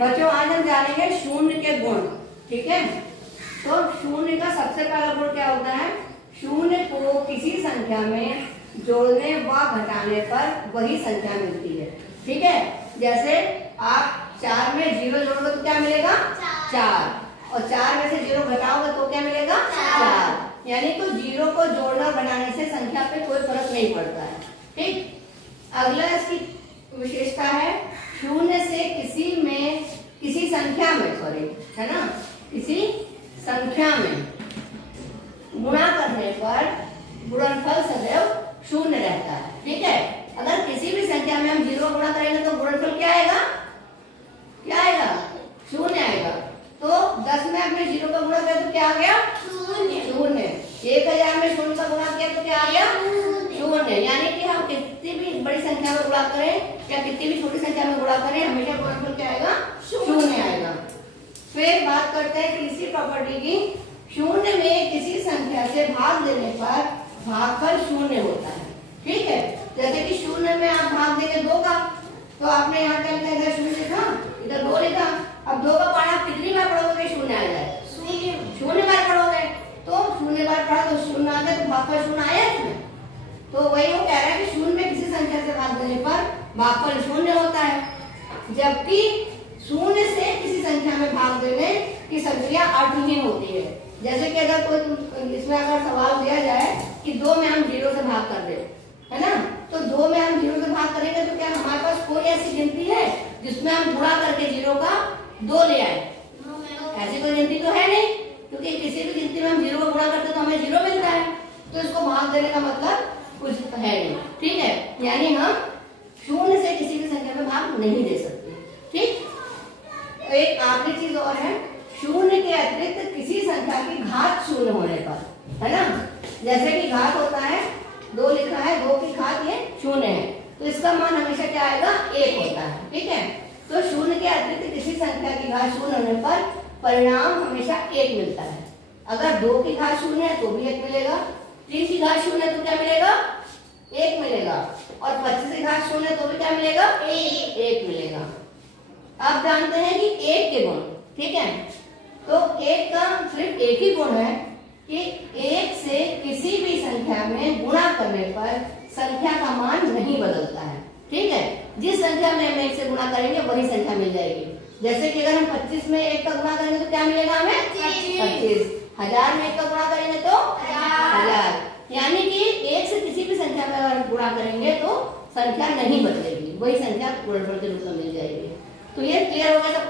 बच्चों आज हम जानेंगे शून्य के गुण। ठीक है, तो शून्य का सबसे पहला गुण क्या होता है? शून्य को किसी संख्या में जोड़ने व घटाने पर वही संख्या मिलती है। ठीक है, जैसे आप 4 में 0 जोड़ोगे तो क्या मिलेगा? 4। और 4 में से 0 घटाओगे तो क्या मिलेगा? 4। यानी तो 0 को जोड़ना और घटाने से संख्या पे कोई फर्क नहीं पड़ता है। ठीक, अगला इसकी विशेषता है शून्य से किसी संख्या में है ना, किसी संख्या में गुणा करने पर गुणनफल सदैव शून्य रहता है। ठीक है, अगर किसी भी संख्या में हम 0 गुणा करेंगे तो गुणनफल क्या आएगा? क्या आएगा? शून्य आएगा। तो 10 में आपने 0 का गुणा किया तो क्या आ गया? शून्य। 1000 में शून्य का गुणा किया तो क्या आ गया? शून्य। यानी कि हम कितनी भी बड़ी संख्या में गुणा करें या कितनी भी छोटी संख्या में गुणा करें, हमेशा गुणनफल क्या आएगा? शून्य आएगा। फिर बात करते हैं तीसरी प्रॉपर्टी की, शून्य में किसी संख्या से भाग देने पर भागफल शून्य होता है। ठीक है, जैसे कि शून्य में आप भाग देंगे 2 का, तो आपने यहाँ क्या लिखा? इधर शून्य लिखा, इधर 2 लिखा। अब 2 का पढ़ा कितनी बार पढ़ोगे कि शून्य आ जाए? शून्य बार पढ़ोगे तो शून्य बार पढ़ा तो शून्य आ जाए, तो भागफल शून्य आया इसमें। तो वही वो कह रहा है कि शून्य में किसी संख्या से भाग देने पर भागफल शून्य होता है, जबकि शून्य से किसी संख्या में भाग देने की संख्या अर्थहीन होती है। जैसे कि अगर कोई इसमें अगर सवाल दिया जाए कि 2 में हम 0 से भाग कर दे, है ना, तो 2 में हम 0 से भाग करेंगे तो क्या हमारे पास कोई ऐसी गिनती है जिसमें हम गुणा करके 0 का 2 ले आए? ऐसी कोई गिनती तो है नहीं, क्योंकि किसी भी गिनती में हम 0 को गुणा करते तो हमें 0 मिलता है, तो इसको भाग देने का मतलब कुछ है नहीं। ठीक है, यानी हम शून्य से किसी भी संख्या में भाग नहीं दे सकते। ठीक, एक आखिरी चीज और है, शून्य के अतिरिक्त किसी संख्या की घात शून्य होने पर, है ना, जैसे कि घात होता है 2 लिखा है, 2 की घात ये शून्य है, तो इसका मान हमेशा क्या आएगा? 1 होता है। ठीक है, तो शून्य के अतिरिक्त किसी संख्या की घात शून्य होने पर परिणाम हमेशा 1 मिलता है। अगर 2 की घात शून्य है तो भी 1 मिलेगा, 3 की घात शून्य है तो क्या मिलेगा? 1 मिलेगा, और 25 की घात शून्य है तो भी क्या मिलेगा? 1 मिलेगा। अब जानते हैं कि 1 के गुण। ठीक है, तो 1 का सिर्फ एक ही गुण है कि 1 से किसी भी संख्या में गुणा करने पर संख्या का मान नहीं बदलता है। ठीक है, जिस संख्या में हम 1 से गुणा करेंगे वही संख्या मिल जाएगी। जैसे कि अगर हम 25 में 1 का गुणा करेंगे तो क्या मिलेगा हमें? 25। 1000 में 1 का गुणा करेंगे तो 1000। यानी कि 1 से किसी भी संख्या में अगर गुणा करेंगे तो संख्या नहीं बदलेगी, वही संख्या गुणनफल के रूप में मिल जाएगी। तो ये क्लियर हो गया सबको?